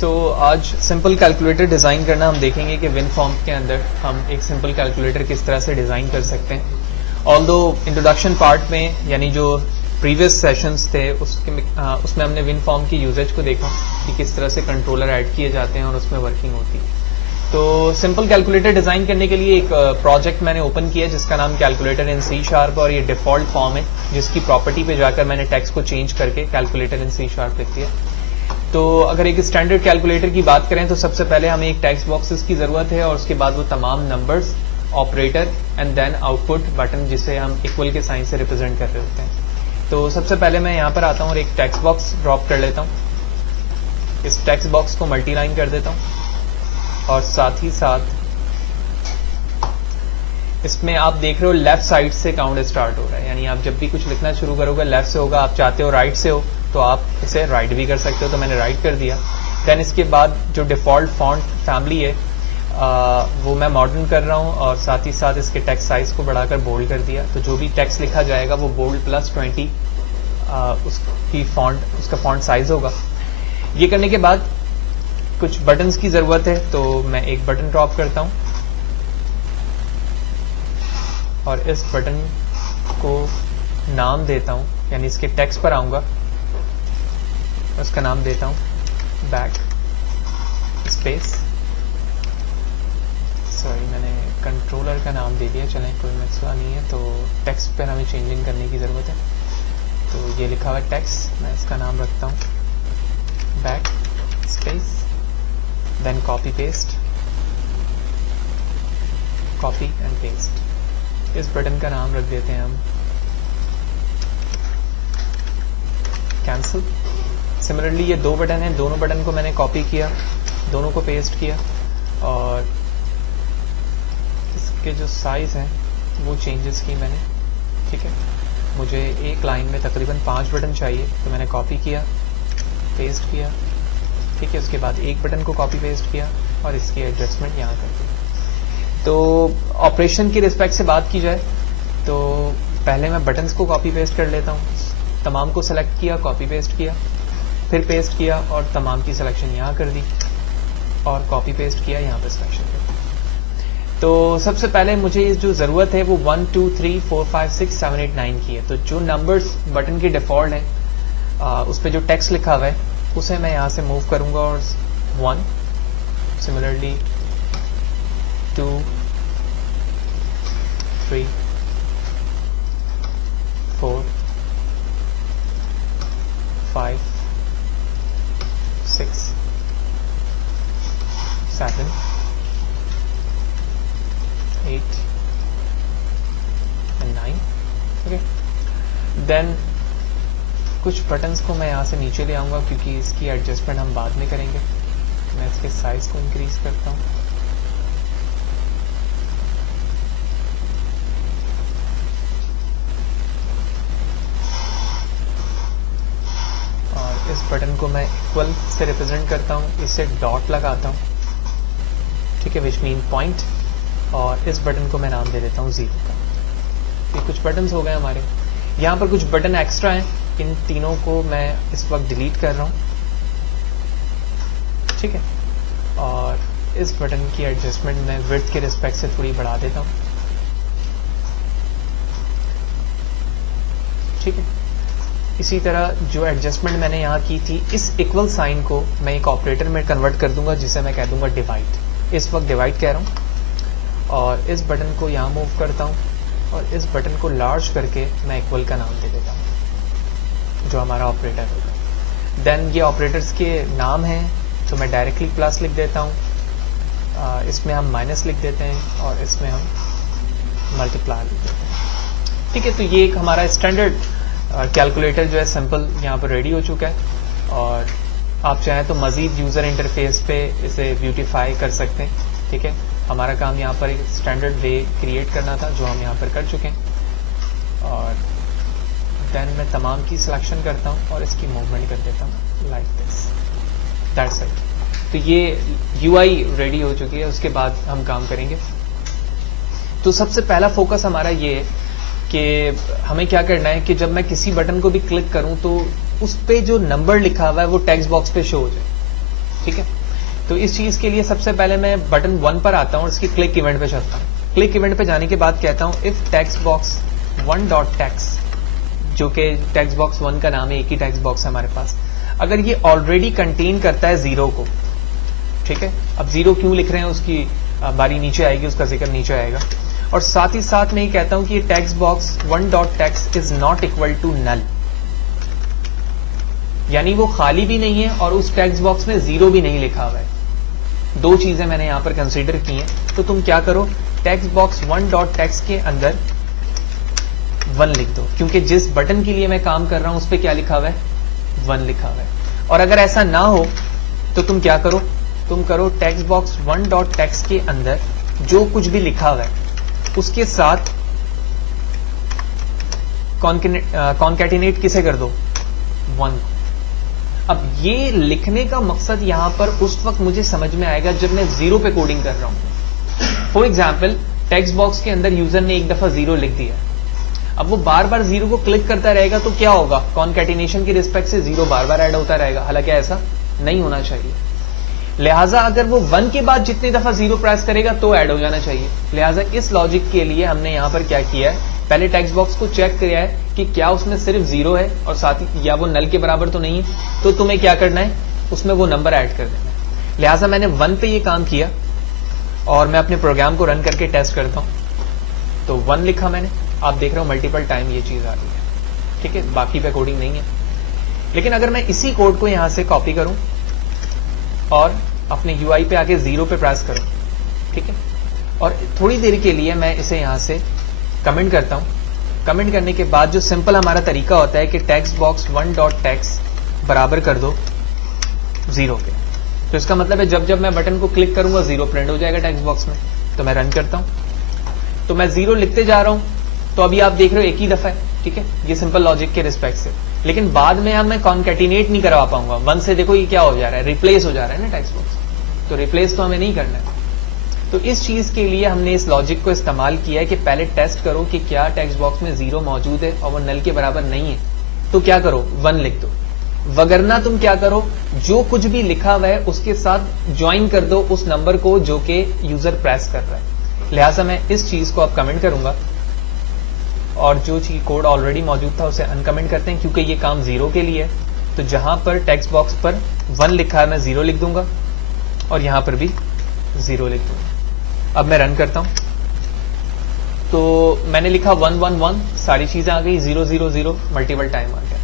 आज simple calculator design करना हम देखेंगे कि WinForm के अंदर हम एक सिंपल कैलकुलेटर किस तरह से डिज़ाइन कर सकते हैं। ऑल्दो इंट्रोडक्शन पार्ट में यानी जो प्रीवियस सेशंस थे उसमें हमने WinForm की यूजेज को देखा कि किस तरह से कंट्रोलर ऐड किए जाते हैं और उसमें वर्किंग होती है। तो सिंपल कैलकुलेटर डिज़ाइन करने के लिए एक प्रोजेक्ट मैंने ओपन किया जिसका नाम कैलकुलेटर इन C# और ये डिफ़ॉल्ट फॉर्म है जिसकी प्रॉपर्टी पे जाकर मैंने टेक्स्ट को चेंज करके कैलकुलेटर इन C# लिख दिया। तो अगर एक स्टैंडर्ड कैलकुलेटर की बात करें तो सबसे पहले हमें एक टेक्स्ट बॉक्सेस की ज़रूरत है और उसके बाद वो तमाम numbers, operator and then output button जिसे हम इक्वल के साइन से रिप्रेजेंट कर रहे होते हैं। तो सबसे पहले मैं यहाँ पर आता हूँ और एक टेक्स्ट बॉक्स ड्रॉप कर लेता हूँ। इस टेक्स्ट बॉक्स को मल्टीलाइन कर देता हूँ और साथ ही साथ इसमें आप देख रहे हो लेफ्ट साइड से काउंट स्टार्ट हो रहा है, यानी आप जब भी कुछ लिखना शुरू करोगे लेफ्ट से होगा। आप चाहते हो राइट से हो तो आप इसे राइट भी कर सकते हो, तो मैंने राइट कर दिया। देन इसके बाद जो डिफ़ॉल्ट फॉन्ट फैमिली है वो मैं मॉडर्न कर रहा हूँ और साथ ही साथ इसके टेक्स्ट साइज को बढ़ाकर बोल्ड कर दिया। तो जो भी टेक्स्ट लिखा जाएगा वो बोल्ड +20 उसका फॉन्ट साइज होगा। ये करने के बाद कुछ बटन्स की ज़रूरत है, तो मैं एक बटन ड्रॉप करता हूँ और इस बटन को नाम देता हूँ, यानी इसके टेक्स्ट पर आऊँगा, उसका नाम देता हूँ बैक स्पेस। सॉरी, मैंने कंट्रोलर का नाम दे दिया, चलें कोई मसला नहीं है। तो टेक्स्ट पर हमें चेंजिंग करने की ज़रूरत है। तो ये लिखा हुआ है टेक्स्ट, मैं इसका नाम रखता हूँ back space, then copy paste, copy and paste. इस बटन का नाम रख देते हैं हम कैंसिल। सिमिलरली ये दो बटन हैं, दोनों बटन को मैंने कॉपी किया, दोनों को पेस्ट किया और इसके जो साइज़ हैं वो चेंजेस की मैंने। ठीक है, मुझे एक लाइन में तकरीबन 5 बटन चाहिए, तो मैंने कॉपी किया, पेस्ट किया। ठीक है, उसके बाद एक बटन को कॉपी पेस्ट किया और इसकी एडजस्टमेंट यहाँ कर दी। तो ऑपरेशन की रिस्पेक्ट से बात की जाए तो पहले मैं बटन्स को कॉपी पेस्ट कर लेता हूँ। तमाम को सेलेक्ट किया, कॉपी पेस्ट किया, फिर पेस्ट किया और तमाम की सिलेक्शन यहाँ कर दी और कॉपी पेस्ट किया, यहाँ पर सिलेक्शन कर दी। तो सबसे पहले मुझे जो ज़रूरत है वो 1 2 3 4 5 6 7 8 9 की है। तो जो नंबर्स बटन के डिफ़ॉल्ट हैं उस पर जो टेक्स्ट लिखा हुआ है उसे मैं यहाँ से मूव करूँगा और 1, सिमिलरली 2 3 4 5 6 7 8 and 9। ओके, देन कुछ बटन्स को मैं यहाँ से नीचे ले आऊँगा क्योंकि इसकी एडजस्टमेंट हम बाद में करेंगे। मैं इसके साइज को इंक्रीज करता हूँ और इस बटन को मैं इक्वल से रिप्रेजेंट करता हूँ, इसे डॉट लगाता हूँ। ठीक है, विच मीन पॉइंट। और इस बटन को मैं नाम दे देता हूँ 0 का। ये कुछ बटन्स हो गए हमारे। यहाँ पर कुछ बटन एक्स्ट्रा हैं, इन तीनों को मैं इस वक्त डिलीट कर रहा हूँ। ठीक है, और इस बटन की एडजस्टमेंट मैं विड्थ के रिस्पेक्ट से थोड़ी बढ़ा देता हूँ। ठीक है, इसी तरह जो एडजस्टमेंट मैंने यहाँ की थी, इस इक्वल साइन को मैं एक ऑपरेटर में कन्वर्ट कर दूंगा जिसे मैं कह दूंगा डिवाइड। इस वक्त डिवाइड कह रहा हूँ और इस बटन को यहाँ मूव करता हूँ और इस बटन को लार्ज करके मैं इक्वल का नाम दे देता हूँ जो हमारा ऑपरेटर होगा। देन ये ऑपरेटर्स के नाम हैं, तो मैं डायरेक्टली प्लस लिख देता हूँ, इसमें हम माइनस लिख देते हैं और इसमें हम मल्टीप्लाई लिख देते हैं। ठीक है, तो ये एक हमारा स्टैंडर्ड कैलकुलेटर जो है सिंपल यहाँ पर रेडी हो चुका है और आप चाहें तो मज़ीद यूज़र इंटरफेस पे इसे ब्यूटीफाई कर सकते हैं। ठीक है, हमारा काम यहाँ पर एक स्टैंडर्ड वे क्रिएट करना था जो हम यहाँ पर कर चुके हैं। और देन मैं तमाम की सिलेक्शन करता हूँ और इसकी मूवमेंट कर देता हूँ लाइक दिस, दैट्स इट। तो ये यूआई रेडी हो चुकी है, उसके बाद हम काम करेंगे। तो सबसे पहला फोकस हमारा ये है कि हमें क्या करना है कि जब मैं किसी बटन को भी क्लिक करूं तो उस पे जो नंबर लिखा हुआ है वो टेक्स्ट बॉक्स पे शो हो जाए। ठीक है, तो इस चीज के लिए सबसे पहले मैं बटन 1 पर आता हूं और इसकी क्लिक इवेंट पे चलता हूं। क्लिक इवेंट पे जाने के बाद कहता हूं if text box 1 dot text, जो कि टेक्स्ट बॉक्स 1 का नाम है, एक ही टेक्स्ट बॉक्स है हमारे पास, अगर ये ऑलरेडी कंटेन करता है 0 को, ठीक है, अब 0 क्यों लिख रहे हैं उसकी बारी नीचे आएगी, उसका जिक्र नीचे आएगा। और साथ ही साथ मैं ये कहता हूं कि ये text box 1 dot text is not equal to null, यानी वो खाली भी नहीं है और उस टेक्स्ट बॉक्स में 0 भी नहीं लिखा हुआ है। दो चीजें मैंने यहां पर कंसीडर की हैं, तो तुम क्या करो, टेक्स्ट बॉक्स 1 डॉट टेक्स्ट के अंदर 1 लिख दो, क्योंकि जिस बटन के लिए मैं काम कर रहा हूं उस पर क्या लिखा हुआ है, 1 लिखा हुआ है। और अगर ऐसा ना हो तो तुम क्या करो, तुम करो टेक्स्ट बॉक्स 1 डॉट टेक्स्ट के अंदर जो कुछ भी लिखा हुआ है उसके साथ कॉन्कैटिनेट किसे कर दो, 1। अब ये लिखने का मकसद यहां पर उस वक्त मुझे समझ में आएगा जब मैं 0 पे कोडिंग कर रहा हूं। फॉर एग्जाम्पल टेक्स्ट बॉक्स के अंदर यूजर ने एक दफा 0 लिख दिया, अब वो बार बार 0 को क्लिक करता रहेगा तो क्या होगा, कॉन्कैटिनेशन की रिस्पेक्ट से 0 बार बार ऐड होता रहेगा, हालांकि ऐसा नहीं होना चाहिए। लिहाजा अगर वो 1 के बाद जितनी दफा 0 प्रेस करेगा तो ऐड हो जाना चाहिए। लिहाजा इस लॉजिक के लिए हमने यहां पर क्या किया है, पहले टेक्स्ट बॉक्स को चेक किया है कि क्या उसमें सिर्फ 0 है और साथ ही या वो नल के बराबर तो नहीं है, तो तुम्हें क्या करना है, उसमें वो नंबर ऐड कर देना है। लिहाजा मैंने 1 पे ये काम किया और मैं अपने प्रोग्राम को रन करके टेस्ट करता हूं, तो 1 लिखा मैंने, आप देख रहे हो मल्टीपल टाइम ये चीज आ रही है, ठीक है, बाकी पे कोडिंग नहीं है। लेकिन अगर मैं इसी कोड को यहां से कॉपी करूं और अपने UI पे आके 0 पे प्रेस करूं, ठीक है, और थोड़ी देर के लिए मैं इसे यहां से कमेंट करता हूं। कमेंट करने के बाद जो सिंपल हमारा तरीका होता है कि टेक्स्ट बॉक्स 1 डॉट टेक्स्ट बराबर कर दो 0 के, तो इसका मतलब है जब जब मैं बटन को क्लिक करूंगा 0 प्रिंट हो जाएगा टेक्स्ट बॉक्स में। तो मैं रन करता हूं, तो मैं 0 लिखते जा रहा हूं, तो अभी आप देख रहे हो एक ही दफा है, ठीक है, ये सिंपल लॉजिक के रिस्पेक्ट से। लेकिन बाद में अब मैं कॉन्कैटिनेट नहीं करवा पाऊंगा 1 से, देखो ये क्या हो जा रहा है, रिप्लेस हो जा रहा है ना टेक्स्ट बॉक्स, तो रिप्लेस तो हमें नहीं करना है। तो इस चीज के लिए हमने इस लॉजिक को इस्तेमाल किया है कि पहले टेस्ट करो कि क्या टेक्स्ट बॉक्स में 0 मौजूद है और वो नल के बराबर नहीं है, तो क्या करो 1 लिख दो, वगरना तुम क्या करो, जो कुछ भी लिखा हुआ है उसके साथ ज्वाइन कर दो उस नंबर को जो कि यूजर प्रेस कर रहा है। लिहाजा मैं इस चीज को अब कमेंट करूंगा और जो चीज कोड ऑलरेडी मौजूद था उसे अनकमेंट करते हैं, क्योंकि ये काम 0 के लिए है। तो जहां पर टेक्स्ट बॉक्स पर 1 लिखा है मैं 0 लिख दूंगा और यहां पर भी 0 लिख दूंगा। अब मैं रन करता हूं, तो मैंने लिखा 1 1 1, सारी चीजें आ गई, 0 0 0 मल्टीपल टाइम आ गया,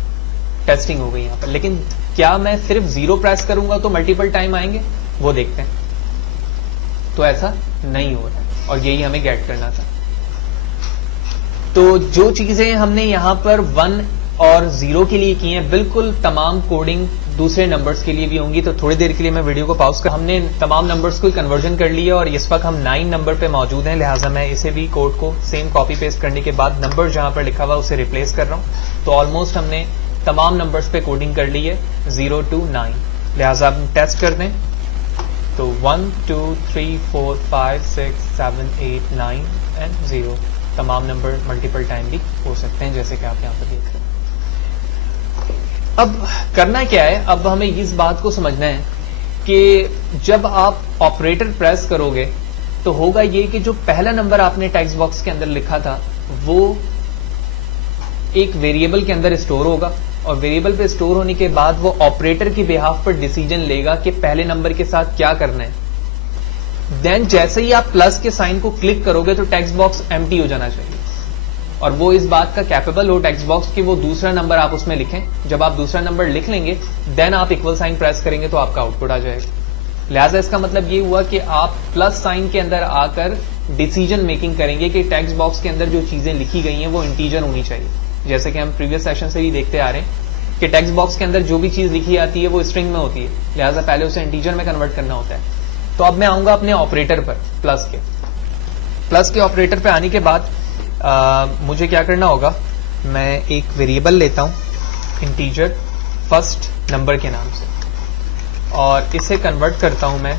टेस्टिंग हो गई यहां पर। लेकिन क्या मैं सिर्फ 0 प्रेस करूंगा तो मल्टीपल टाइम आएंगे, वो देखते हैं। तो ऐसा नहीं हो रहा है और यही हमें गेट करना था। तो जो चीजें हमने यहां पर 1 और 0 के लिए की हैं, बिल्कुल तमाम कोडिंग दूसरे नंबर्स के लिए भी होंगी। तो थोड़ी देर के लिए मैं वीडियो को पॉज कर, हमने तमाम नंबर्स को कन्वर्जन कर लिया और इस वक्त हम 9 नंबर पे मौजूद हैं। लिहाजा मैं इसे भी कोड को सेम कॉपी पेस्ट करने के बाद नंबर जहां पर लिखा हुआ उसे रिप्लेस कर रहा हूं। तो ऑलमोस्ट हमने तमाम नंबर्स पे कोडिंग कर ली है 0 to 9। लिहाजा हम टेस्ट कर दें तो 1 2 3 4 5 6 7 8 9 एंड 0, तमाम नंबर मल्टीपल टाइम भी हो सकते हैं, जैसे कि आप यहां पर देख रहे हैं। अब करना क्या है, अब हमें इस बात को समझना है कि जब आप ऑपरेटर प्रेस करोगे तो होगा ये कि जो पहला नंबर आपने टेक्स्ट बॉक्स के अंदर लिखा था वो एक वेरिएबल के अंदर स्टोर होगा और वेरिएबल पे स्टोर होने के बाद वो ऑपरेटर की बिहाफ पर डिसीजन लेगा कि पहले नंबर के साथ क्या करना है। देन जैसे ही आप प्लस के साइन को क्लिक करोगे तो टेक्स्ट बॉक्स एम्प्टी हो जाना चाहिए और वो इस बात का कैपेबल हो टेक्स्ट बॉक्स कि वो दूसरा नंबर आप उसमें लिखें। जब आप दूसरा नंबर लिख लेंगे देन आप इक्वल साइन प्रेस करेंगे तो आपका आउटपुट आ जाएगा। लिहाजा इसका मतलब ये हुआ कि आप प्लस साइन के अंदर आकर डिसीजन मेकिंग करेंगे कि टेक्स्ट बॉक्स के अंदर जो चीजें लिखी गई हैं वो इंटीजर होनी चाहिए। जैसे कि हम प्रीवियस सेशन से भी देखते आ रहे हैं कि टेक्स्ट बॉक्स के अंदर जो भी चीज लिखी आती है वो स्ट्रिंग में होती है, लिहाजा पहले उसे इंटीजर में कन्वर्ट करना होता है। तो अब मैं आऊंगा अपने ऑपरेटर पर, प्लस के ऑपरेटर पर आने के बाद मुझे क्या करना होगा, मैं एक वेरिएबल लेता हूं इंटीजर फर्स्ट नंबर के नाम से और इसे कन्वर्ट करता हूं मैं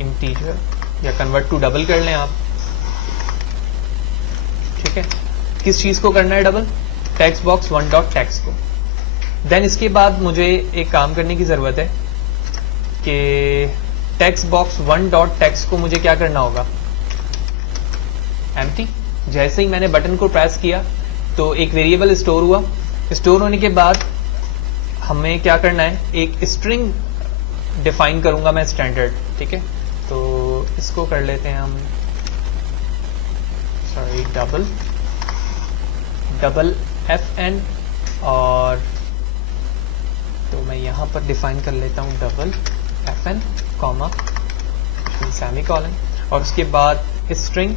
इंटीजर, या कन्वर्ट टू डबल कर लें आप, ठीक है। किस चीज को करना है double, text box 1 dot text को। देन इसके बाद मुझे एक काम करने की जरूरत है कि टेक्स्ट बॉक्स 1 डॉट टेक्स्ट को मुझे क्या करना होगा, एम्प्टी। जैसे ही मैंने बटन को प्रेस किया तो एक वेरिएबल स्टोर हुआ। स्टोर होने के बाद हमें क्या करना है, एक स्ट्रिंग डिफाइन करूंगा मैं स्टैंडर्ड, ठीक है। तो इसको कर लेते हैं हम, सॉरी, डबल FN, और तो मैं यहां पर डिफाइन कर लेता हूं डबल FN कॉमा सेमीकोलन, और उसके बाद स्ट्रिंग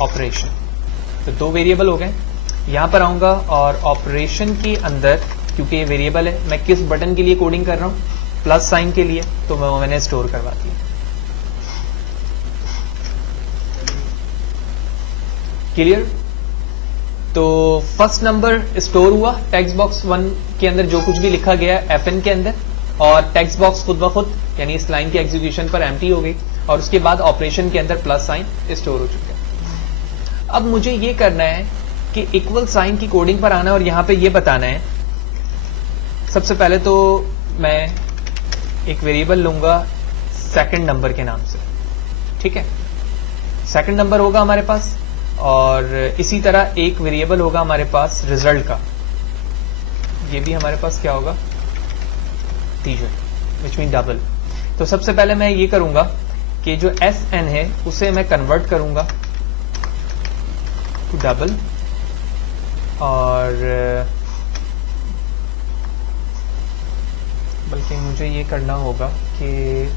ऑपरेशन। तो 2 वेरिएबल हो गए। यहां पर आऊंगा और ऑपरेशन के अंदर, क्योंकि ये वेरिएबल है, मैं किस बटन के लिए कोडिंग कर रहा हूं, प्लस साइन के लिए, तो मैंने स्टोर करवा दिया। क्लियर। तो फर्स्ट नंबर स्टोर हुआ टेक्स्ट बॉक्स 1 के अंदर, जो कुछ भी लिखा गया है FN के अंदर, और टेक्स्ट बॉक्स खुद ब खुद यानी इस लाइन की एग्जीक्यूशन पर एम्प्टी हो गई, और उसके बाद ऑपरेशन के अंदर प्लस साइन स्टोर हो चुका है। अब मुझे ये करना है कि इक्वल साइन की कोडिंग पर आना है और यहां पे ये बताना है। सबसे पहले तो मैं एक वेरिएबल लूंगा सेकंड नंबर के नाम से, ठीक है। सेकंड नंबर होगा हमारे पास, और इसी तरह एक वेरिएबल होगा हमारे पास रिजल्ट का, ये भी हमारे पास क्या होगा, टीजर, विच मीन डबल। तो सबसे पहले मैं ये करूंगा कि जो SN है उसे मैं कन्वर्ट करूंगा टू डबल, और बल्कि मुझे ये करना होगा कि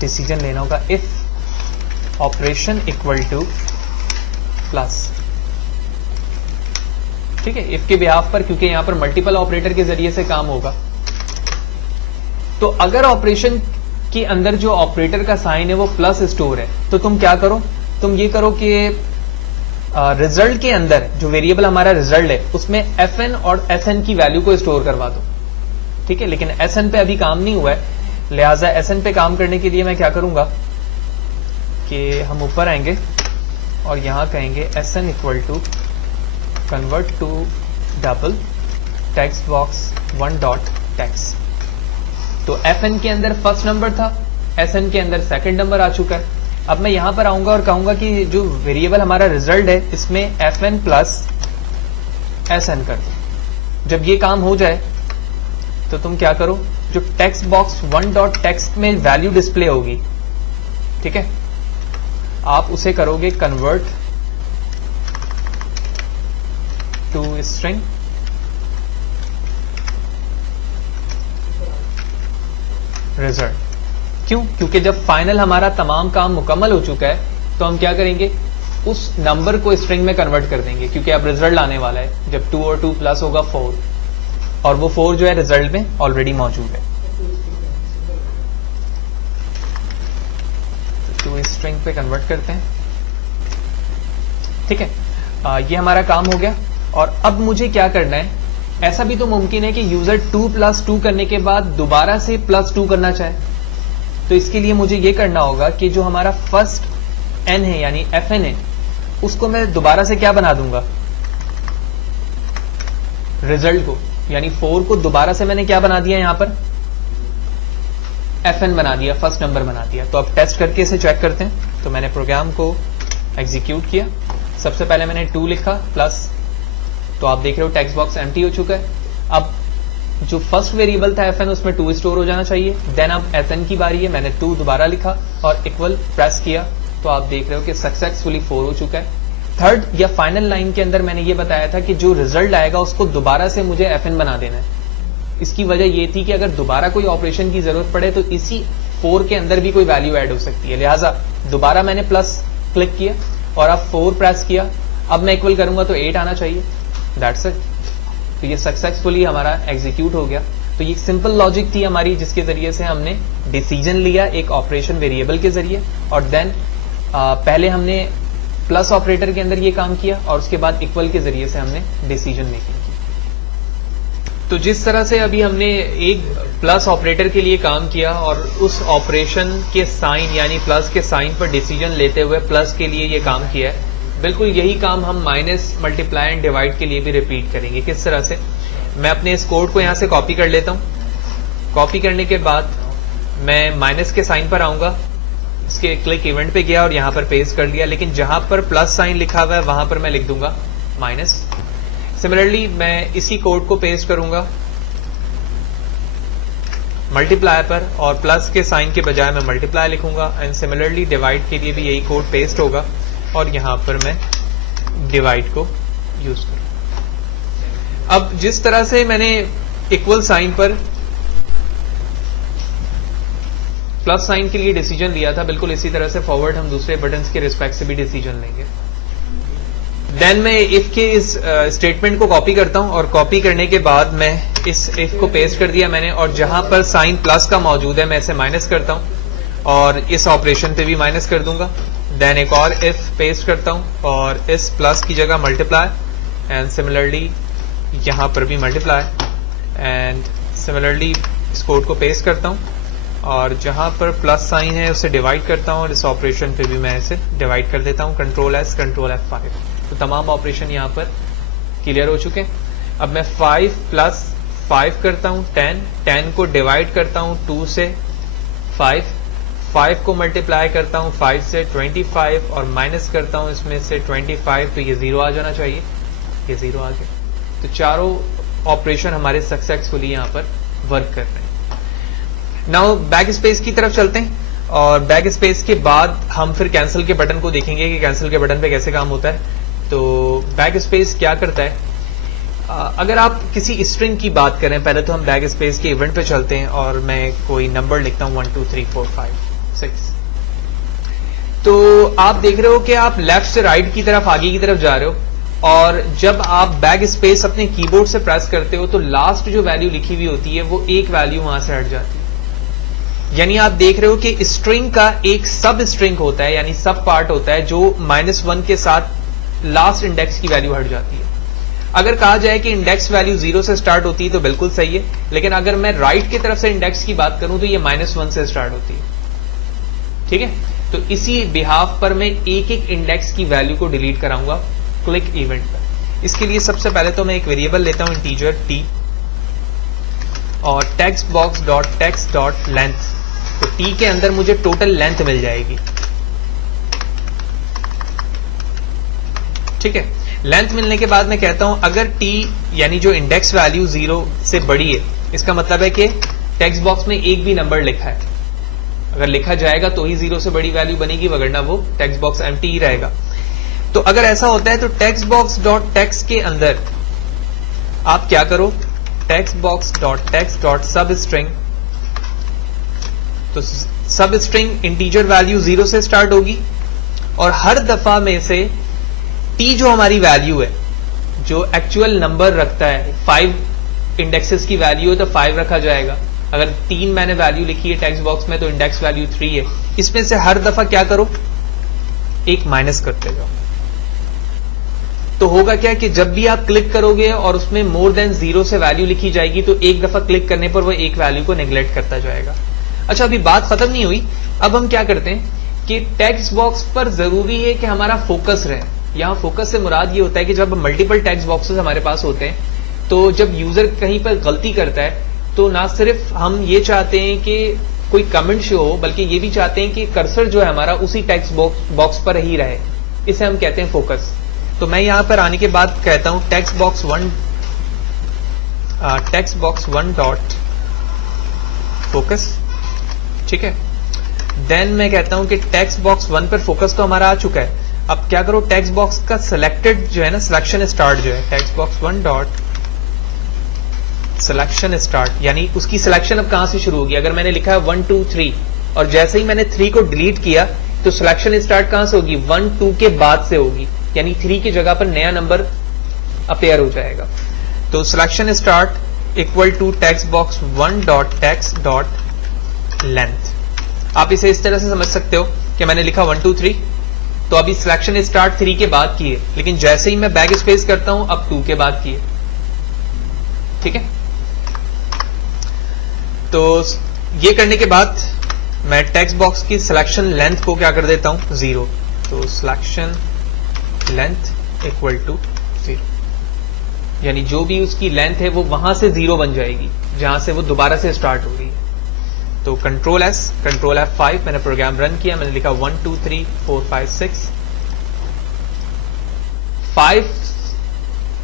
डिसीजन लेना होगा if operation equal two plus, ठीक है, इफ के बिहाफ पर, क्योंकि यहां पर मल्टीपल ऑपरेटर के जरिए से काम होगा। तो अगर ऑपरेशन के अंदर जो ऑपरेटर का साइन है वो प्लस स्टोर है, तो तुम क्या करो, तुम ये करो कि रिजल्ट के अंदर जो वेरिएबल हमारा रिजल्ट है उसमें FN और SN की वैल्यू को स्टोर करवा दो, ठीक है। लेकिन SN पे अभी काम नहीं हुआ है, लिहाजा SN पे काम करने के लिए मैं क्या करूंगा कि हम ऊपर आएंगे और यहां कहेंगे SN equal to convert to double text box 1 dot text. तो FN के अंदर फर्स्ट नंबर था, SN के अंदर सेकंड नंबर आ चुका है। अब मैं यहां पर आऊंगा और कहूंगा कि जो वेरिएबल हमारा रिजल्ट है इसमें FN प्लस SN कर दो। जब ये काम हो जाए तो तुम क्या करो, जो टेक्स्ट बॉक्स 1 डॉट टेक्स्ट में वैल्यू डिस्प्ले होगी, ठीक है, आप उसे करोगे कन्वर्ट टू स्ट्रिंग रिजल्ट। क्यों? क्योंकि जब फाइनल हमारा तमाम काम मुकम्मल हो चुका है तो हम क्या करेंगे, उस नंबर को स्ट्रिंग में कन्वर्ट कर देंगे, क्योंकि अब रिजल्ट आने वाला है। जब 2 और 2 प्लस होगा 4, और वो 4 जो है रिजल्ट में ऑलरेडी मौजूद है। तो स्ट्रिंग पे कन्वर्ट करते हैं, ठीक है। ये हमारा काम हो गया। और अब मुझे क्या करना है, ऐसा भी तो मुमकिन है कि यूजर 2 प्लस 2 करने के बाद दोबारा से प्लस 2 करना चाहे। तो इसके लिए मुझे ये करना होगा कि जो हमारा फर्स्ट N है यानी FN है, उसको मैं दोबारा से क्या बना दूंगा, रिजल्ट को, यानी 4 को दोबारा से मैंने क्या बना दिया, यहां पर FN बना दिया, फर्स्ट नंबर बना दिया। तो अब टेस्ट करके इसे चेक करते हैं। तो मैंने प्रोग्राम को एग्जीक्यूट किया। सबसे पहले मैंने 2 लिखा प्लस, तो आप देख रहे हो टेक्स्ट बॉक्स एम्प्टी हो चुका है। अब जो फर्स्ट वेरिएबल था FN उसमें 2 स्टोर हो जाना चाहिए। देन अब SN की बारी है, मैंने 2 दोबारा लिखा और इक्वल प्रेस किया, तो आप देख रहे हो कि सक्सेसफुली 4 हो चुका है। थर्ड या फाइनल लाइन के अंदर मैंने ये बताया था कि जो रिजल्ट आएगा उसको दोबारा से मुझे FN बना देना है। इसकी वजह ये थी कि अगर दोबारा कोई ऑपरेशन की जरूरत पड़े तो इसी 4 के अंदर भी कोई वैल्यू ऐड हो सकती है, लिहाजा दोबारा मैंने प्लस क्लिक किया और अब 4 प्रेस किया। अब मैं इक्वल करूंगा तो 8 आना चाहिए, दैट्स इट। तो ये सक्सेसफुली हमारा एग्जीक्यूट हो गया। तो ये सिंपल लॉजिक थी हमारी, जिसके जरिए से हमने डिसीजन लिया एक ऑपरेशन वेरिएबल के जरिए, और देन पहले हमने प्लस ऑपरेटर के अंदर ये काम किया और उसके बाद इक्वल के जरिए से हमने डिसीजन मेकिंग की। तो जिस तरह से अभी हमने एक प्लस ऑपरेटर के लिए काम किया और उस ऑपरेशन के साइन यानी प्लस के साइन पर डिसीजन लेते हुए प्लस के लिए ये काम किया है, बिल्कुल यही काम हम माइनस, मल्टीप्लाई एंड डिवाइड के लिए भी रिपीट करेंगे। किस तरह से, मैं अपने इस कोड को यहां से कॉपी कर लेता हूं। कॉपी करने के बाद मैं माइनस के साइन पर आऊंगा, इसके क्लिक इवेंट पे गया और यहां पर पेस्ट कर दिया, लेकिन जहां पर प्लस साइन लिखा हुआ है वहां पर मैं लिख दूंगा माइनस। सिमिलरली मैं इसी कोड को पेस्ट करूंगा मल्टीप्लाई पर, और प्लस के साइन के बजाय मैं मल्टीप्लाई लिखूंगा। एंड सिमिलरली डिवाइड के लिए भी यही कोड पेस्ट होगा और यहां पर मैं डिवाइड को यूज करूंगा। अब जिस तरह से मैंने इक्वल साइन पर प्लस साइन के लिए डिसीजन लिया था, बिल्कुल इसी तरह से फॉरवर्ड हम दूसरे बटन्स के रिस्पेक्ट से भी डिसीजन लेंगे। देन मैं इफ के इस स्टेटमेंट को कॉपी करता हूं, और कॉपी करने के बाद मैं इस इफ को पेस्ट कर दिया मैंने, और जहां पर साइन प्लस का मौजूद है मैं इसे माइनस करता हूं और इस ऑपरेशन पे भी माइनस कर दूंगा। देन एक और इफ पेस्ट करता हूं और इस प्लस की जगह मल्टीप्लाई, एंड सिमिलरली यहां पर भी मल्टीप्लाई, एंड सिमिलरली इस कोड को पेस्ट करता हूं और जहां पर प्लस साइन है उसे डिवाइड करता हूं और इस ऑपरेशन पे भी मैं इसे डिवाइड कर देता हूं, कंट्रोल एस कंट्रोल F5। तो तमाम ऑपरेशन यहां पर क्लियर हो चुके हैं। अब मैं 5 प्लस 5 करता हूं 10 को डिवाइड करता हूं 2 से 5 को मल्टीप्लाई करता हूं 5 से 25 और माइनस करता हूं इसमें से 25, तो ये 0 आ जाना चाहिए, ये 0 आ गया। तो चारों ऑपरेशन हमारे सक्सेसफुली यहां पर वर्क कर रहे हैं। नाउ बैक स्पेस की तरफ चलते हैं और बैक स्पेस के बाद हम फिर कैंसिल के बटन को देखेंगे कि कैंसिल के बटन पे कैसे काम होता है। तो बैक स्पेस क्या करता है, अगर आप किसी स्ट्रिंग की बात करें, पहले तो हम बैक स्पेस के इवेंट पे चलते हैं और मैं कोई नंबर लिखता हूं 1 2 3 4 5 6। तो आप देख रहे हो कि आप लेफ्ट से राइट की तरफ, आगे की तरफ जा रहे हो, और जब आप बैक स्पेस अपने कीबोर्ड से प्रेस करते हो तो लास्ट जो वैल्यू लिखी हुई होती है वो एक वैल्यू वहां से हट जाती है। यानी आप देख रहे हो कि स्ट्रिंग का एक सब स्ट्रिंग होता है, यानी सब पार्ट होता है जो -1 के साथ लास्ट इंडेक्स की वैल्यू हट जाती है। अगर कहा जाए कि इंडेक्स वैल्यू 0 से स्टार्ट होती है तो बिल्कुल सही है, लेकिन अगर मैं राइट की तरफ से इंडेक्स की बात करूं तो ये -1 से स्टार्ट होती है। ठीक है, तो इसी बिहाफ पर मैं एक एक इंडेक्स की वैल्यू को डिलीट कराऊंगा क्लिक इवेंट पर। इसके लिए सबसे पहले तो मैं एक वेरिएबल लेता हूं इंटीजर t और text box dot text dot length. तो t के अंदर मुझे टोटल लेंथ मिल जाएगी। ठीक है, लेंथ मिलने के बाद मैं कहता हूं अगर t यानी जो इंडेक्स वैल्यू 0 से बड़ी है, इसका मतलब है कि टेक्स्ट बॉक्स में एक भी नंबर लिखा है। अगर लिखा जाएगा तो ही 0 से बड़ी वैल्यू बनेगी, वगरना वो टेक्स्ट बॉक्स एम्प्टी ही रहेगा। तो अगर ऐसा होता है तो टेक्स्ट बॉक्स डॉट टेक्स्ट के अंदर आप क्या करो, text box dot text dot सब स्ट्रिंग। तो सब स्ट्रिंग इंटीजर वैल्यू 0 से स्टार्ट होगी और हर दफा में से t जो हमारी वैल्यू है, जो एक्चुअल नंबर रखता है, 5 इंडेक्सेस की वैल्यू है तो 5 रखा जाएगा। अगर 3 मैंने वैल्यू लिखी है टेक्स्ट बॉक्स में तो इंडेक्स वैल्यू 3 है। इसमें से हर दफा क्या करो, एक माइनस करते जाओ। तो होगा क्या कि जब भी आप क्लिक करोगे और उसमें मोर देन 0 से वैल्यू लिखी जाएगी तो एक दफा क्लिक करने पर वो एक वैल्यू को नेग्लेक्ट करता जाएगा। अच्छा, अभी बात खत्म नहीं हुई। अब हम क्या करते हैं कि टेक्स्ट बॉक्स पर जरूरी है कि हमारा फोकस रहे। यहां फोकस से मुराद ये होता है कि जब मल्टीपल टेक्स्ट बॉक्सेस हमारे पास होते हैं तो जब यूजर कहीं पर गलती करता है तो ना सिर्फ हम ये चाहते हैं कि कोई कमेंट शो हो, बल्कि ये भी चाहते हैं कि कर्सर जो है हमारा उसी टेक्स्ट बॉक्स पर ही रहे। इसे हम कहते हैं फोकस। तो मैं यहां पर आने के बाद कहता हूं टेक्स्ट बॉक्स 1 डॉट फोकस। ठीक है, देन मैं कहता हूं कि टेक्स्ट बॉक्स 1 पर फोकस तो हमारा आ चुका है। अब क्या करो, टेक्स्ट बॉक्स का सिलेक्टेड जो है ना, सिलेक्शन स्टार्ट जो है, text box 1 dot selection start, यानी उसकी सिलेक्शन अब कहां से शुरू होगी। अगर मैंने लिखा है 1 2 3 और जैसे ही मैंने 3 को डिलीट किया तो सिलेक्शन स्टार्ट कहां से होगी, 1 2 के बाद से होगी, यानी 3 की जगह पर नया नंबर अपेयर हो जाएगा। तो selection start equal to text box 1 dot text dot length. आप इसे इस तरह से समझ सकते हो कि मैंने लिखा 1 2 3, तो अभी सिलेक्शन स्टार्ट 3 के बाद की है, लेकिन जैसे ही मैं बैक स्पेस करता हूं अब 2 के बाद की है। ठीक है, तो ये करने के बाद मैं टेक्स्ट बॉक्स की सिलेक्शन लेंथ को क्या कर देता हूं, 0। तो सिलेक्शन लेंथ इक्वल टू 0, यानी जो भी उसकी लेंथ है वो वहां से 0 बन जाएगी जहां से वो दोबारा से स्टार्ट हो रही है। तो कंट्रोल F5 मैंने प्रोग्राम रन किया, मैंने लिखा 1 2 3 4 5 6, 5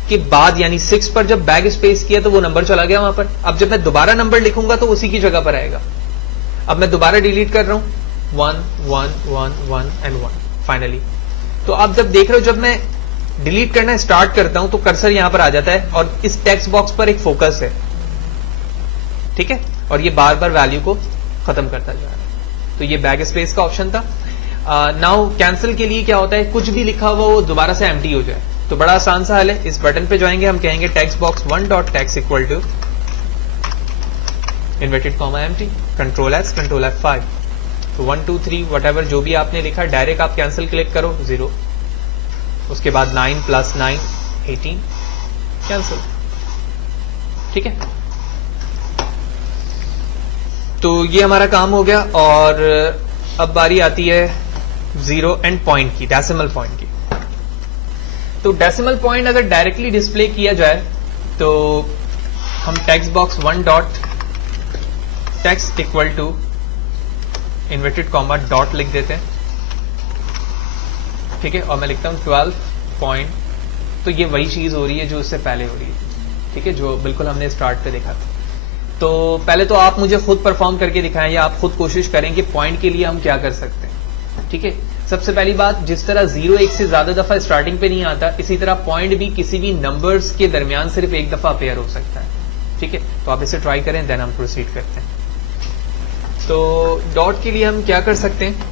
के बाद यानी 6 पर जब बैक स्पेस किया तो वो नंबर चला गया वहां पर। अब जब मैं दोबारा नंबर लिखूंगा तो उसी की जगह पर आएगा। अब मैं दोबारा डिलीट कर रहा हूं 1 1 1 1 एंड 1 फाइनली। तो आप जब देख रहे हो जब मैं डिलीट करना स्टार्ट करता हूं तो कर्सर यहां पर आ जाता है और इस टेक्स्ट बॉक्स पर एक फोकस है, ठीक है, और ये बार बार वैल्यू को खत्म करता जा रहा है। तो ये बैक स्पेस का ऑप्शन था। नाउ कैंसिल के लिए क्या होता है, कुछ भी लिखा हुआ वो दोबारा से एम्प्टी हो जाए। तो बड़ा आसान सा हल है, इस बटन पे जाएंगे, हम कहेंगे text box 1 dot text equal to inverted comma empty, control F5। तो 1 2 3 वट जो भी आपने लिखा डायरेक्ट आप कैंसिल क्लिक करो 0, उसके बाद 9 + 9 18 कैंसिल, ठीक है। तो ये हमारा काम हो गया और अब बारी आती है 0 एंड पॉइंट की, डेसिमल पॉइंट की। तो डेसिमल पॉइंट अगर डायरेक्टली डिस्प्ले किया जाए तो हम text box 1 dot text equal to inverted comma dot लिख देते हैं, ठीक है, और मैं लिखता हूं 12 पॉइंट। तो ये वही चीज हो रही है जो उससे पहले हो रही है, ठीक है, जो बिल्कुल हमने स्टार्ट पे देखा था। तो पहले तो आप मुझे खुद परफॉर्म करके दिखाएं या आप खुद कोशिश करें कि पॉइंट के लिए हम क्या कर सकते हैं, ठीक है। सबसे पहली बात, जिस तरह 0 एक से ज्यादा दफा स्टार्टिंग पे नहीं आता, इसी तरह पॉइंट भी किसी भी नंबर्स के दरमियान सिर्फ एक दफा अपेयर हो सकता है, ठीक है। तो आप इसे ट्राई करें, देन हम प्रोसीड करते हैं। तो डॉट के लिए हम क्या कर सकते हैं,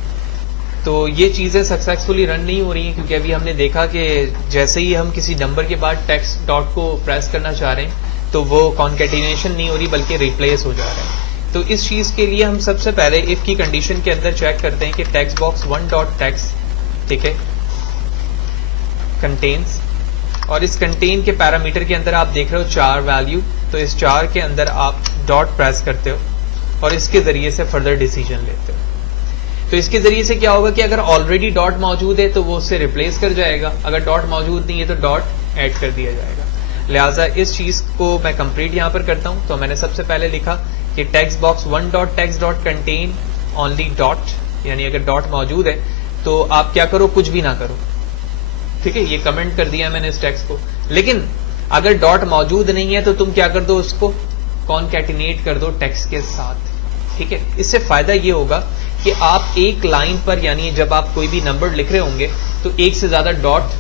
तो ये चीजें सक्सेसफुली रन नहीं हो रही हैं क्योंकि अभी हमने देखा कि जैसे ही हम किसी नंबर के बाद टेक्स्ट डॉट को प्रेस करना चाह रहे हैं तो वो कॉन्केटिनेशन नहीं हो रही बल्कि रिप्लेस हो जा रहा है। तो इस चीज के लिए हम सबसे पहले इफ की कंडीशन के अंदर चेक करते हैं कि टेक्स्ट बॉक्स 1 डॉट टेक्स्ट, ठीक है, कंटेन्स, और इस कंटेन के पैरामीटर के अंदर आप देख रहे हो 4 वैल्यू। तो इस 4 के अंदर आप डॉट प्रेस करते हो और इसके जरिए से फर्दर डिसीजन लेते हो। तो इसके जरिए से क्या होगा कि अगर ऑलरेडी डॉट मौजूद है तो वो उससे रिप्लेस कर जाएगा, अगर डॉट मौजूद नहीं है तो डॉट ऐड कर दिया जाएगा। लिहाजा इस चीज को मैं कंप्लीट यहां पर करता हूं। तो मैंने सबसे पहले लिखा कि text box 1 dot text dot contain only dot, यानी अगर डॉट मौजूद है तो आप क्या करो, कुछ भी ना करो, ठीक है। ये कमेंट कर दिया मैंने इस टेक्स्ट को। लेकिन अगर डॉट मौजूद नहीं है तो तुम क्या कर दो, उसको कॉन्कैटिनेट कर दो टेक्स्ट के साथ, ठीक है। इससे फायदा ये होगा कि आप एक लाइन पर, यानी जब आप कोई भी नंबर लिख रहे होंगे तो एक से ज्यादा डॉट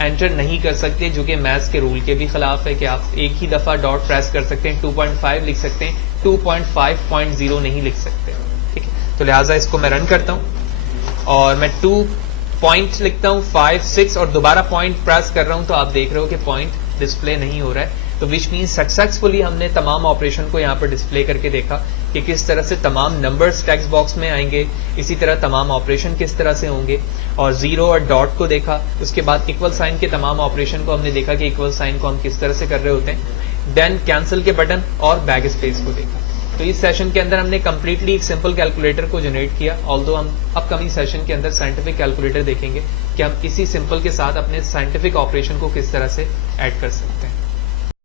एंटर नहीं कर सकते, जो कि मैथ्स के रूल के भी खिलाफ है कि आप एक ही दफा डॉट प्रेस कर सकते हैं। 2.5 लिख सकते हैं, 2.5.0 नहीं लिख सकते, ठीक है। तो लिहाजा इसको मैं रन करता हूं और मैं 2 पॉइंट लिखता हूं, 5 6 और दोबारा पॉइंट प्रेस कर रहा हूं तो आप देख रहे हो कि पॉइंट डिस्प्ले नहीं हो रहा है। तो विच मीन्स सक्सेसफुली हमने तमाम ऑपरेशन को यहाँ पर डिस्प्ले करके देखा कि किस तरह से तमाम नंबर्स टेक्स्ट बॉक्स में आएंगे, इसी तरह तमाम ऑपरेशन किस तरह से होंगे, और 0 और डॉट को देखा। उसके बाद इक्वल साइन के तमाम ऑपरेशन को हमने देखा कि इक्वल साइन को हम किस तरह से कर रहे होते हैं। देन कैंसिल के बटन और बैक स्पेस को देखा। तो इस सेशन के अंदर हमने कंप्लीटली एक सिंपल कैलकुलेटर को जनरेट किया, ऑल्दो हम अपकमिंग सेशन के अंदर साइंटिफिक कैलकुलेटर देखेंगे कि हम इसी सिंपल के साथ अपने साइंटिफिक ऑपरेशन को किस तरह से ऐड कर सकते हैं।